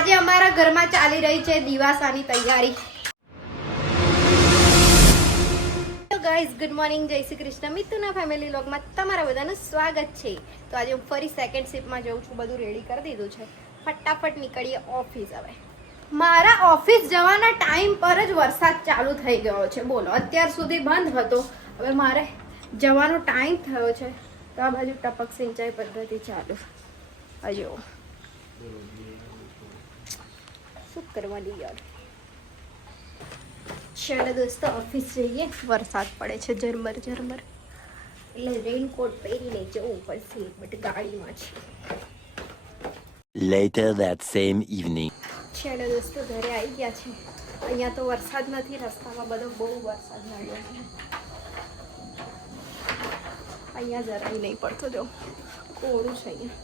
આજે અમારા ઘરમાં ચાલી રહી છે દિવાસાની તૈયારી. તો ગાઈઝ ગુડ મોર્નિંગ, જય શ્રી કૃષ્ણ. મિતુના ફેમિલી વ્લોગમાં તમારા બધાનું સ્વાગત છે. તો આજે હું ફરી સેકન્ડ શિફ્ટમાં જઉં છું. બધું રેડી કરી દીધું છે. ફટાફટ નીકળીએ ઓફિસ. હવે મારા ઓફિસ જવાના ટાઈમ પર જ વરસાદ ચાલુ થઈ ગયો છે. બોલો, અત્યાર સુધી બંધ હતો, હવે મારે જવાનો ટાઈમ થયો છે તો આ બાજુ ટપક સિંચાઈ પદ્ધતિ ચાલુ. હજુ શું કરવાની યાર. ચાલો દોસ્તો ઓફિસ જઈએ. વરસાદ પડે છે ઝરમર ઝરમર, એટલે રેનકોટ પહેરીને જવું પડશે, બટ ગાડીમાં છે. Later that same evening. ચાલો દોસ્તો ઘરે આવી ગયા છે. અહીંયા તો વરસાદ નથી, રસ્તામાં બધો બહુ વરસાદ નડ્યો છે. અહીંયા જરાય નહીં પડતો, જો કોરું છે અહીંયા.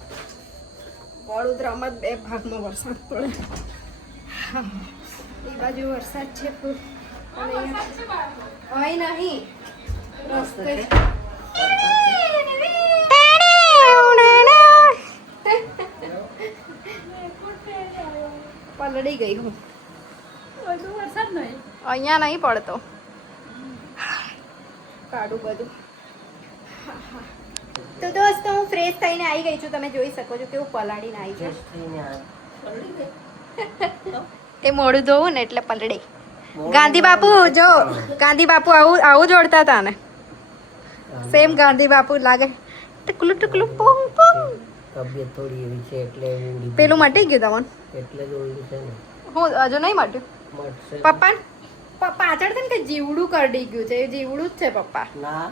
વડોદરામાં 2 ભાગમાં વરસાદ પડે. એ બાજુ વરસાદ છે ફૂલ, અને અહીંયા નહીં રસ્તે પલળી ગઈ હું. વરસાદ નહીં અહીંયા નહીં પડતો, કાઢું બધું. તો દોસ્તો હું ફ્રેશ થઈને આવી ગઈ છું. તમે જોઈ શકો છો કેવું પલાળીને આવી છે. એ મોડું ધોવું ને એટલે પલળે. ગાંધી બાપુ જો, ગાંધી બાપુ આવું આવું જોડતા હતા ને, સેમ ગાંધી બાપુ લાગે. ટકલું ટકલું પોંગ પોંગ. તબિયત થોડી એવી છે એટલે પેલું મટી ગયું તમને? એટલે જ ઓલું છે ને. હું હજુ નહીં મટ્યું. મળશે પપ્પા પાછળ છે ને કે જીવડું કરડી ગયું છે. એ જીવડું જ છે પપ્પા. ના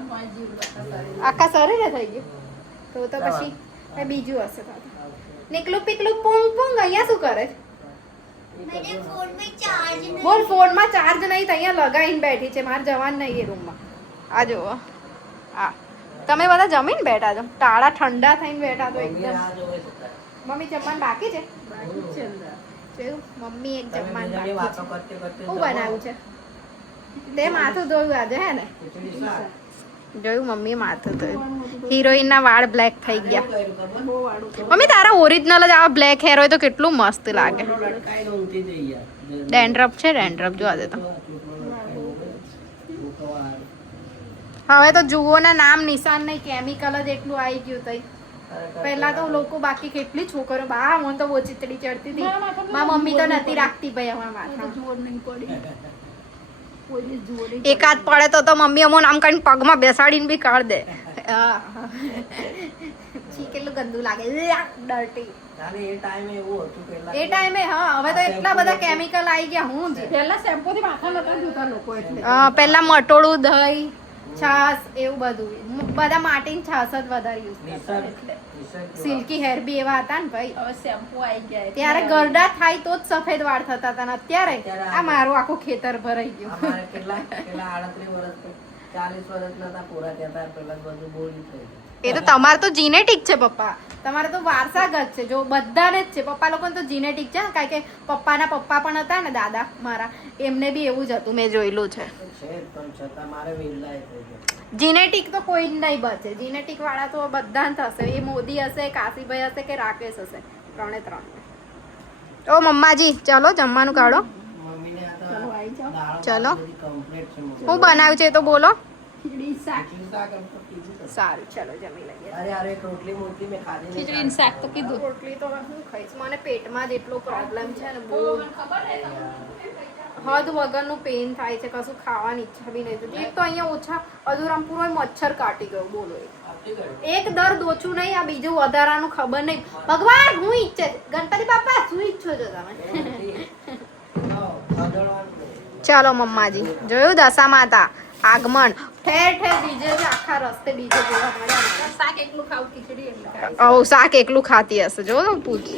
આખા શરીરે થઈ ગયું તો પછી કઈ બીજું હશે. નીકલું પીકલું પોંગ પોંગ અહીંયા શું કરે? બોલ, ફોનમાં ચાર્જ નહીં, તો અહીંયા લગાવીને બેઠી છે. મારે જવાનું નહીં એ રૂમમાં. આ જુઓ, હા તમે બધા જમીને બેઠા છો, ટાળા ઠંડા થઈને બેઠા તો એકદમ. મમ્મી જમવાનું બાકી છે? જોયું, મમ્મી એક જમવાનું બાકી છે. શું બનાવ્યું છે? તે માથું ધોયું આજે, હે ને? જોયું, મમ્મી માથું ધોયું. હિરોઈન ના વાળ બ્લેક થઈ ગયા. મમ્મી તારા ઓરિજિનલ જ આવા બ્લેક હેર હોય તો કેટલું મસ્ત લાગે. ડેન્ડ્રફ છે, ડેન્ડ્રફ જોવા દે તો. હવે તો જુઓ ના નામ નિશાન નહીં, કેમિકલ જ એટલું આવી ગયું તઈ. પહેલા તો લોકો બાકી કેટલી છોકરો બા હું તો બહુ ચીતડી ચડતી હતી. મારી મમ્મી તો નથી રાખતી ભાઈ અમારા માથા. એકાદ પડે તો મમ્મી અમો નામ કરીને પગમાં બેસાડીને બી કાઢ દે. છી કેટલું ગંદુ લાગે, ડર્ટી. એ ટાઈમે હા, હવે તો એટલા બધા કેમિકલ આવી ગયા. હું પહેલા શેમ્પુ થી માથા નતા ધોતા લોકો, એટલે પહેલા મટોળું, દહીં, છાસ એવું બધું. બધા માટીની છાસ જ વધારે યુઝ કરતા, એટલે સિલ્કી હેર બી એવા હતા ને ભાઈ. હવે શેમ્પુ આવી ગયા ત્યારે ગરડા થાય તો જ સફેદ વાળ થતા હતા, ને અત્યારે આ મારું આખું ખેતર ભરાઈ ગયું. કેટલા 38 વર્ષ 40 વર્ષ નતા પૂરા થતા પેલા બધું બોલી થઈ ગયું. એ તો તમારે તો જીનેટિક છે પપ્પા, તમારે તો વારસાગત છે. જો બધાને જ છે, પપ્પા લોકોને તો જીનેટિક છે, કારણ કે પપ્પાના પપ્પા પણ હતા ને, દાદા મારા, એમને બી એવું જ હતું, મેં જોયેલું છે. જીનેટિક તો કોઈ જ નહીં બચે. જીનેટિક વાળા તો બધા થશે. એ મોદી હશે, કાશીભાઈ હશે કે રાકેશ હશે, 3 એ 3. ઓ મમ્માજી ચલો જમવાનું કાઢો. ચલો હું બનાવ્યું છે તો બોલો. સારું ચલો જમી લઈએ. અરે રોટલી મોટલી મેં ખાધી નહીં. ખીચડી શાક તો કીધું. રોટલી તો હું ખાઈશ. મને પેટમાં જેટલો પ્રોબ્લેમ છે ને, બહુ હદ વગરનું પેઇન થાય છે. કશું ખાવાની ઈચ્છા બી નહીં થતી. એક તો અહીંયા ઓછા અધુરામપુર મચ્છર કાટી ગયો. બોલો, એક દર્દ ઓછું નહીં, આ બીજું વધારાનું ખબર નહીં. ભગવાન હું ઈચ્છે, ગણપતિ બાપા શું ઈચ્છો છો તમે? ચાલો મમ્માજી, જોયું દશા માતા આગમન. ઠેર ઠેર ડીજે છે, આખા રસ્તે ડીજે જોવા મળે. શાક એકલું ખાવું, ખીચડી એકલું ખાવું. શાક એકલું ખાતી હશે. જો પૂછ,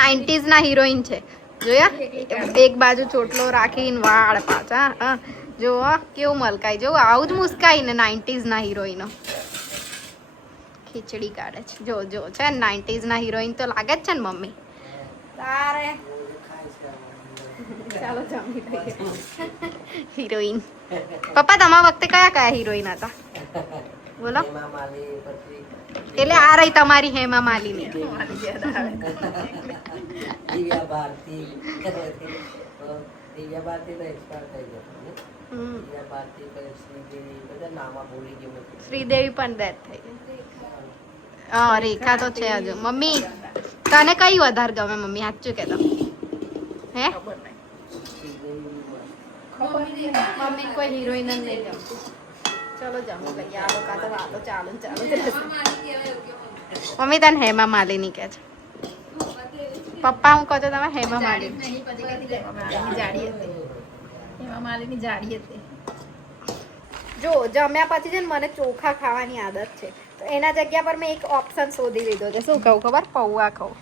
90s ના હિરોઈન છે. જોયા, એક બાજુ ચોટલો રાખીને વાળ પાછા. જો કેવું મલકાઈ, જો આવું જ મુસ્કાઈ ને 90s ના હિરોઈનો. ખીચડી કાઢે છે. જો જો છે 90s ના હિરોઈન તો લાગે જ છે ને મમ્મી તારે. ચાલો જમી લઈએ. હિરોઈન પપ્પા તમારા વખતે કયા કયા હિરોઈન હતા? બોલો હેમા માલી પછી એટલે આ રહી તમારી હેમા માલિની દિવ્યા ભારતી દિવ્યા ભારતી તો એક્સપાયર થઈ ગયો ને. દિવ્યા ભારતી પછી શ્રીદેવી બધા નામા ભૂલી ગયો મેં. શ્રીદેવી પણ ડેથ થઈ ગઈ હા રેખા તો છે હજુ મમ્મી તને કઈ વધારે ગમે મમ્મી સાચું કે હે મમ્મી કોઈ હિરોઈન જ નહીં ગમતી ચલો જમી લઈએ આ લોકો તો વાતો ચાલુ ને ચાલુ જ રહેશે. મમ્મી તને હેમા માલિની કે છે પપ્પા હું કહો છો તમે હેમા માલિની જાડી હતી જો જમ્યા પછી છે ને મને ચોખા ખાવાની આદત છે તો એના જગ્યા પર મેં એક ઓપ્શન શોધી લીધો છે શું કહું ખબર પૌવા ખાઉં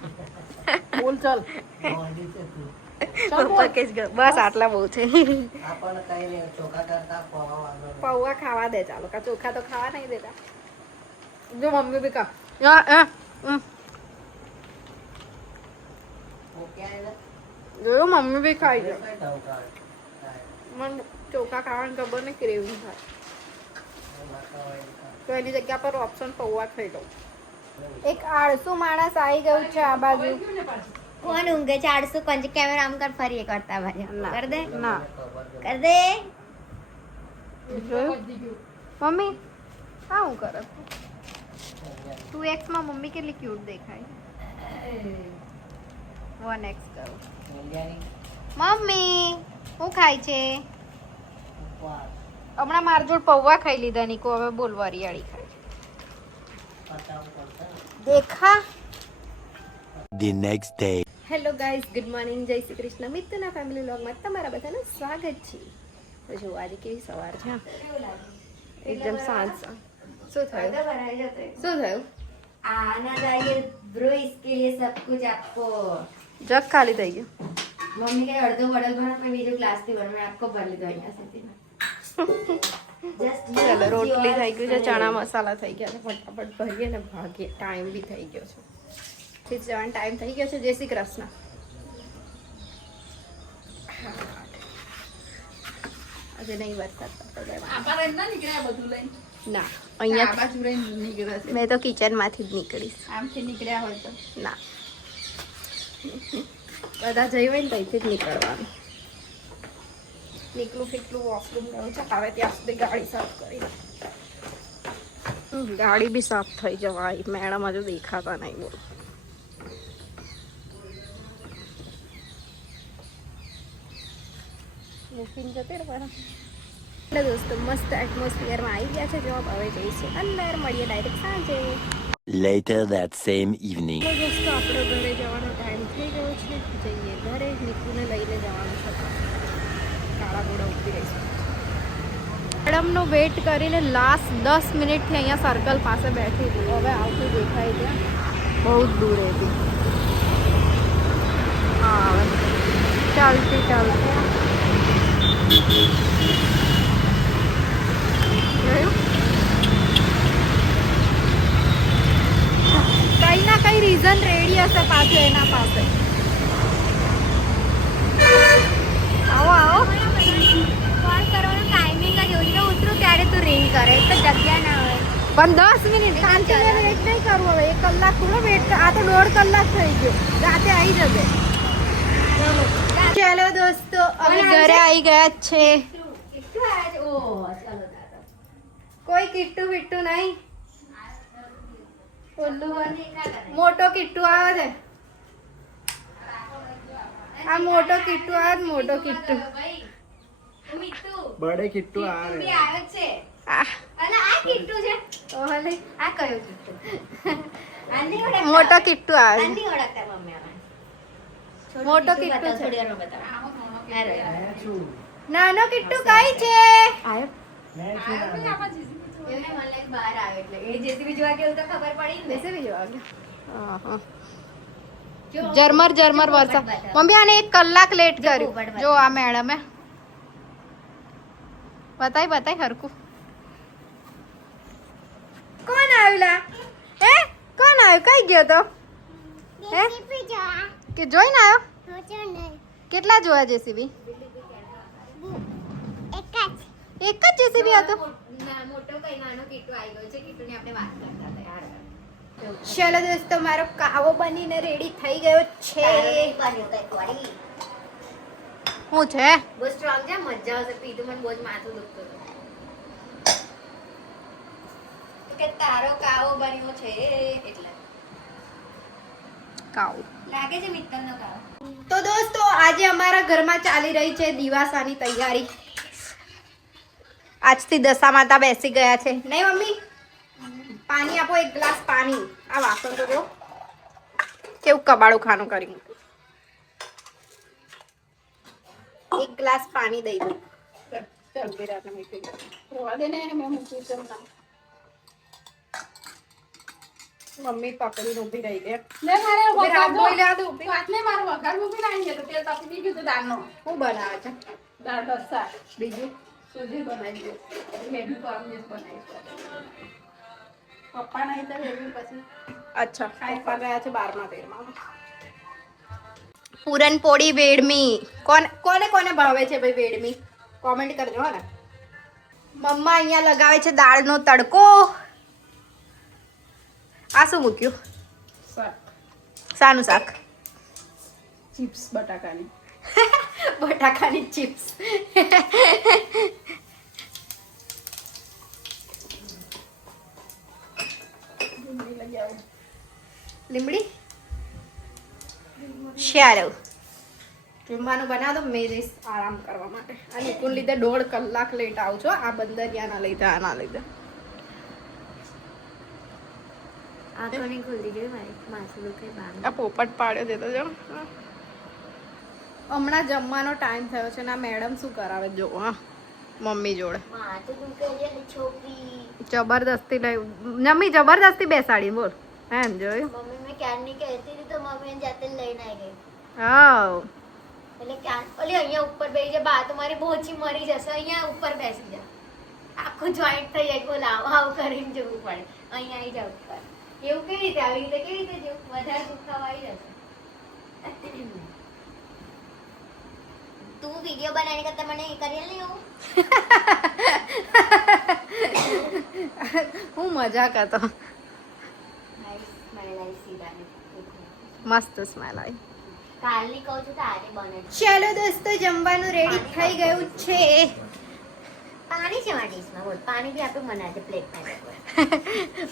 બોલ ચાલ પપ્પા કે બસ આટલા બહુ છે આપણને કઈ નહીં ચોખા કરતા પૌવા પૌવા ખાવા દે ચાલો કા ચોખા તો ખાવા નહીં દેતા જો મમ્મી બી ખા જો મમ્મી બી ખાઈ ગયો મને ચોખા ખાવાની ખબર નહીં ક્રેવિંગ થાય તો એની જગ્યા પર ઓપ્શન પૌવા ખાઈ લઉં એક આળસુ માણસ આવી ગયું છે આ બાજુ કોણ ઊંઘે છે 850 કેમેરા આમ કર ફરી એક કરતા ભાઈ ના. કર દે ના કર દે જોયું મમ્મી હા હું કરે 2x માં મમ્મી કેટલી ક્યુટ દેખાય 1x કરું મમ્મી હું ખાય છે હમણાં માર જોડ પૌવા ખાઈ લીધા નીકો હવે બોલ વરિયાળી ખાય છે દેખા The next day. Hello guys good morning જય શ્રી કૃષ્ણ મિત્રના ફેમિલી વ્લોગમાં તમારા બધાનું સ્વાગત છે તો જો આજે કેવી સવાર છે હા? એકદમ શાંત શું થયું શું થયું आना चाहिए ब्रो इसके लिए सब कुछ आपको જગ ખાલી થઈ ગયું मम्मी के अर्धो बॉटल भर मैं बीजो ग्लास थी भर मैं आपको भर ली दो यहाँ से थी जस्ट ચાલો રોટલી થઈ ગયું છે ચણા મસાલા થઈ ગયા છે ફટાફટ ભરીએ ને ભાગીએ ટાઈમ બી થઈ ગયો છે ઠીક જવાનો ટાઈમ થઈ ગયો છે જય શ્રી કૃષ્ણ આજે નહીં વરસાદ પડતો ના અહીંયા મેં તો કિચનમાંથી જ નીકળીશ आमથી નીકળ્યા હોય તો ના બધા જઈ હોય ને ત્યાંથી જ નીકળવાનું નીકળું ફીકલું વોશરૂમ જવું છે હવે ત્યાં સુધી ગાડી સાફ કરી ગાડી બી સાફ થઈ જવાય મેડમ હજુ દેખાતા નહીં બોલ મૂકીને જતી રહેવાના એટલે દોસ્તો મસ્ત એટમોસ્ફિયરમાં આવી ગયા છે જોબ હવે જઈશું અંદર મળીએ ડાયરેક્ટ સાંજે Later that same evening. તો દોસ્તો આપણો ઘરે જવાનો ટાઈમ થઈ ગયો છે જઈએ ઘરે નીકુને લઈને જવાનું છે કાળા ઘોડા ઊભી રહીશું મેડમનો વેઇટ કરીને લાસ્ટ 10 મિનિટથી અહીંયા સર્કલ પાસે બેઠી હતી હવે આવતી દેખાય ત્યાં બહુ જ દૂર હતી હા હવે ચાલતી ચાલતી જોયું કઈ ના કઈ રીઝન રેડી હશે પાછું એના પાસે આવો આવો કોલ કરવાનો ટાઈમિંગ જ હોય તો ઉતરું ત્યારે તું રિંગ કરે તો જગ્યા ના હોય પણ 10 મિનિટ શાંતિને વેઇટ નહીં કરવું હવે 1 કલાક થોડો વેઇટ આ તો 1.5 કલાક થઈ ગયો રાતે આવી જશે ચાલો દોસ્તો અમે ઘરે આવી ગયા જ છે કેટલું આવે છે ઓ ચાલો દાદા કોઈ કિટ્ટુ વિટ્ટુ નહીં મોટો કિટ્ટુ આવે છે આ મોટો કિટ્ટુ આવે છે મોટો કિટ્ટુ બડે કિટ્ટુ આ રે આવે છે આ અને આ કિટ્ટુ છે ઓહલે આ કયો કિટ્ટુ આની ઓળખ મોટો કિટ્ટુ આવે છે આની ઓળખતા મમ્મી આવે મોટો કિટ્ટુ છે થોડી વારમાં બતાવો અરે નાનો કિટ્ટુ કઈ છે આયો એને મને લાગે બહાર આવે એટલે એ જેસીબી જોવા ગયો તો ખબર પડી ને બેસે બી જોવા ગયા જરમર જરમર વરસાદ મમ્મી આને 1 કલાક લેટ કર્યું જો આ મેડમે બતાય હરકું કોણ આવેલા હે કોણ આવ્યો કઈ ગયો તો હે કે જોઈને આવ્યો કેટલા જોયા જેસીબી એક જ જેસીબી હતો ના મોટો કઈ નાનો કીટુ આવી ગયો છે. કીટુની આપણે વાત કરતા હતા યાર. ચલો દોસ્તો મારો કાવો બનીને રેડી થઈ ગયો છે. શું છે? બહુ સ્ટ્રોંગ છે, મજા આવશે. પીધું મને બહુ જ માથું દુખતું હતું. કે તારો કાવો બન્યો છે એટલે કાવો લાગે છે મિત્તલનો કાવો. તો દોસ્તો આજે અમારા ઘરમાં ચાલી રહી છે દિવાસાની તૈયારી. આજથી દશા માતા બેસી ગયા છે નહીં મમ્મી? પાણી આપો, એક ગ્લાસ પાણી. આ વાસણ તો જો કેવું કબાડું ખાનું કરી મૂક્યું. એક ગ્લાસ પાણી દઈ દો. ચાલ બેરાને મૂકી દો. રોવા દે ને, મેં મૂકી છે ના. મમ્મી પકડીને ઊભી રહી ગઈ. લે મારે વઘાર દો. બોલ્યા દો. વાતને મારો વઘાર મૂકી નાખી તો તેલ તાપી દીધું તો દાળનો. શું બનાવે છે? દાળ ઢોસા. બીજું સુજી બનાવી દો. મેગી કોર્નફ્લેક્સ બનાવી દો. પપ્પા નહીં તો મેગી પછી અચ્છા પપ્પા ગયા છે 12મા 13માં. પૂરણપોળી વેડમી કોને કોને ભાવે છે ભાઈ વેડમી? કોમેન્ટ કરજો હો ને. મમ્મા અહીંયા લગાવે છે દાળનો તડકો. આ શું મૂક્યું? શાક. શાનું શાક? ચિપ્સ બટાકાની. બટાકાની ચિપ્સ. ડુંગળી લઈ આવો. લીમડી સારું. જમવાનું બનાવ દો, મેં જઈશ આરામ કરવા માટે. આ નિકુલ લીધે 1.5 કલાક લેટ આવું છો. આ બંદરિયાના લીધે, આના લીધે. આંખો નહીં ખુલતી જોઈ મારી, માથું દુખે બાર. આ પોપટ પાડ્યો દેતો જો. હમણાં જમવાનો ટાઈમ થયો છે ને આ મેડમ શું કરાવે જો. હા મમ્મી જોડે માથું દુખે છે ને છોકરી. જબરદસ્તી લઈ મમ્મી જબરદસ્તી બેસાડી બોલ. એમ જોયું? મમ્મી મેં ક્યારની કહેતી હતી તો મમ્મી જાતે લઈને આવી ગઈ. હા એટલે ક્યાં ઓલી અહીંયા ઉપર બેસી જા, બા તમારી બોચી મરી જશે. અહીંયા ઉપર બેસી જા, આખું જોઈન્ટ થઈ જાય. બોલ આવું કરીને જવું પડે. અહીંયા આવી જાવ ઉપર. એવું કેવી રીતે? આવી રીતે કેવી રીતે જેવું? વધારે દુખાવા આવી જશે. તું વિડિયો બનાવીને કરતા મને એ કરી નહીં આવું. હું મજાક હતો. નાઈસ સ્માઈલ આવી સીધાને. મસ્ત સ્મેલ આવી. કાલની કહું છું તો આજે બને. ચાલો દોસ્તો જમવાનું રેડી થઈ ગયું છે. પાણી છે મારી ડીશમાં. બોલ પાણી બી આપણે બનાવે છે પ્લેટમાં.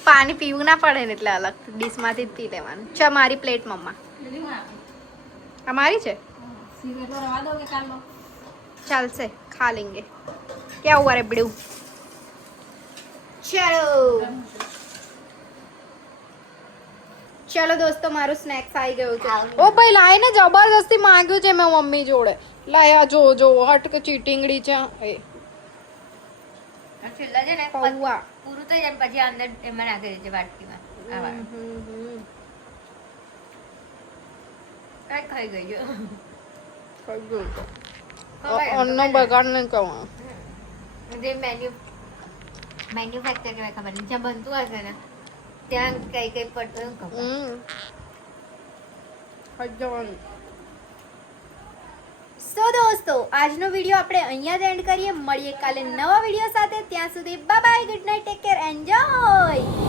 પાણી પીવું ના પડે ને એટલે અલગ ડીશમાંથી જ પી લેવાનું. ચા મારી પ્લેટ મમ્મા. આ મારી છે? સીધે તો રવા દો કે કાલનો. ચાલશે ખા લેંગે. ક્યાં હુઆ રે બડ્યું? ચલો ચલો દોસ્તો મારું સ્નેક્સ આવી ગયું છે. ઓ ભાઈ લાય ને, જબરદસ્તી માંગ્યું છે મેં મમ્મી જોડે. લાયા જો જો હટ કે ચીટિંગડી છે એ છેલ્લા છે ને પૌવા. પૂરું થઈ જાય ને પછી અંદર એમાં નાખી દેજે વાટકીમાં. આ વાળું. કાંઈ ખાઈ ગઈ જો. ખાઈ ગયું તો. ખવાય એમ તો અન્નનો બગાડ નહીં કરવાનો. જે મેન્યુફેક્ચર કહેવાય ખબર નહીં. જ્યાં બનતું હશે ને ત્યાં કઈ કઈ પડતું એવું ખબર. ખાઈ જવાનું. સો દોસ્તો આજનો વિડીયો આપણે અહીંયા જ એન્ડ કરીએ. મળીએ કાલે નવા વિડીયો સાથે. ત્યાં સુધી bye bye, good night, take care, enjoy.